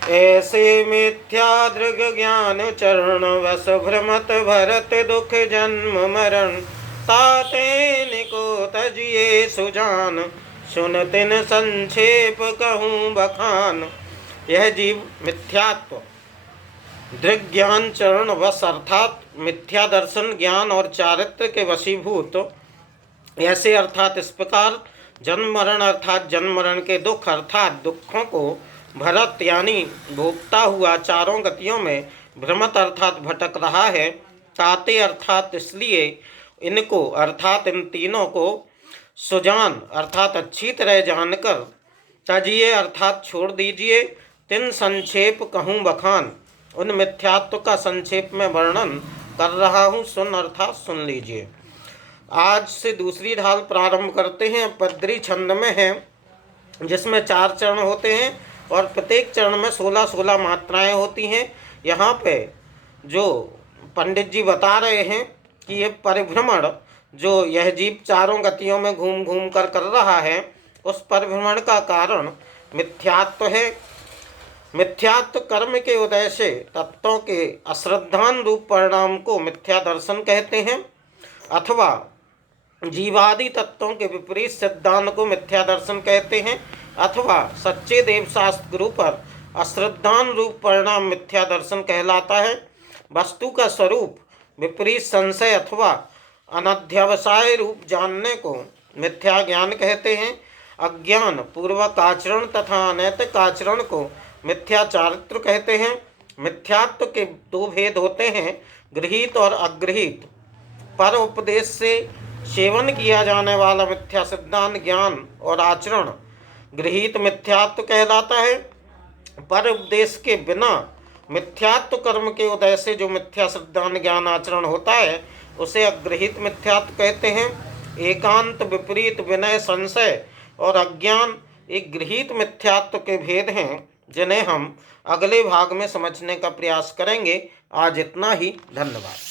ऐसे मिथ्या दृग ज्ञान चरण वस भ्रमत भरत दुख जन्म मरण ताते निको तजिए सुजान सुन तिन संक्षेप कहूँ बखान। यह जीव मिथ्यात्व दृग ज्ञान चरण वश अर्थात मिथ्या दर्शन ज्ञान और चारित्र के वशीभूत ऐसे अर्थात इस प्रकार जन्म मरण अर्थात जन्म मरण के दुख अर्थात दुखों को भरत यानी भोगता हुआ चारों गतियों में भ्रमत अर्थात भटक रहा है। ताते अर्थात इसलिए इनको अर्थात इन तीनों को सुजान अर्थात अच्छी तरह जानकर तजिए अर्थात छोड़ दीजिए। तिन संक्षेप कहूँ बखान उन मिथ्यात्व का संक्षेप में वर्णन कर रहा हूँ, सुन अर्थात सुन लीजिए। आज से दूसरी ढाल प्रारंभ करते हैं। पद्री छंद में है जिसमें 4 चरण होते हैं और प्रत्येक चरण में 16-16 मात्राएं होती हैं। यहाँ पे जो पंडित जी बता रहे हैं कि ये परिभ्रमण जो यह जीव चारों गतियों में घूम घूम कर रहा है उस परिभ्रमण का कारण मिथ्यात्व है। मिथ्यात्व कर्म के उदय से तत्वों के अश्रद्धान रूप परिणाम को मिथ्या दर्शन कहते हैं, अथवा जीवादि तत्वों के विपरीत सिद्धांत को मिथ्या दर्शन कहते हैं, अथवा सच्चे देवशास्त्र गुरु पर अश्रद्धान रूप परिणाम मिथ्या दर्शन कहलाता है। वस्तु का स्वरूप विपरीत संशय अथवा अनध्यवसाय रूप जानने को मिथ्या ज्ञान कहते हैं। अज्ञान पूर्वक आचरण तथा अनैतिक आचरण को मिथ्या चारित्र कहते हैं। मिथ्यात्व के 2 भेद होते हैं, गृहीत और अगृहीत। पर उपदेश से सेवन किया जाने वाला मिथ्या सिद्धांत ज्ञान और आचरण गृहीत मिथ्यात्व कहलाता है। पर उपदेश के बिना मिथ्यात्व कर्म के उदय से जो मिथ्या सिद्धांत ज्ञान आचरण होता है उसे अगृहीत मिथ्यात्व कहते हैं। एकांत विपरीत विनय संशय और अज्ञान एक गृहीत मिथ्यात्व के भेद हैं जिन्हें हम अगले भाग में समझने का प्रयास करेंगे। आज इतना ही, धन्यवाद।